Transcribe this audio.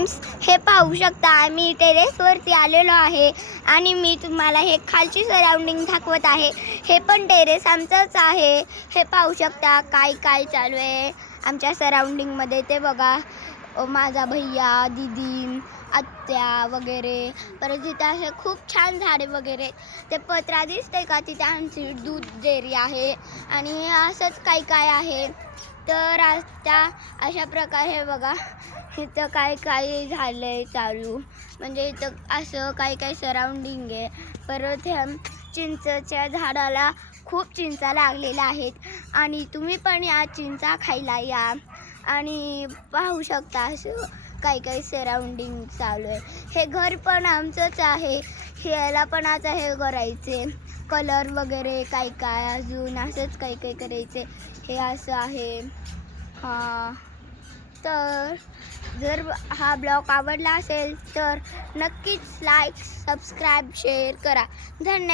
Friends, हे पाहू शकता आम्ही टेरेसवरती आलेलो आहे आणि मी तुम्हाला हे खालची सराउंडिंग दाखवत आहे. हे पण टेरेस आमचंच आहे. हे पाहू शकता काय काय चालू आहे आमच्या सराउंडिंगमध्ये ते बघा. माझा भैया, दीदी, आत्या वगैरे. परत तिथे असे खूप छान झाडे वगैरे. ते पत्रा दिसते का, तिथे आमची दूध डेअरी आहे आणि असंच काय काय आहे. तर आता अशा प्रकारे बघा इथं काय काय झालं आहे चालू, म्हणजे इथं असं काय काय सराउंडिंग आहे. परत ह्या चिंचच्या झाडाला खूप चिंचा लागलेल्या आहेत आणि तुम्ही पण या चिंचा खायला या. आणि पाहू शकता असं काही काही सराउंडिंग चालू आहे. हे घर पण आमचंच आहे. ह्याला पण आता हे करायचे कलर वगैरे काय काय अजून असंच काही काही करायचे. हे असं आहे. हां, तर जर हा ब्लॉग आवडला असेल तर नक्कीच लाईक, सबस्क्राईब, शेअर करा. धन्यवाद.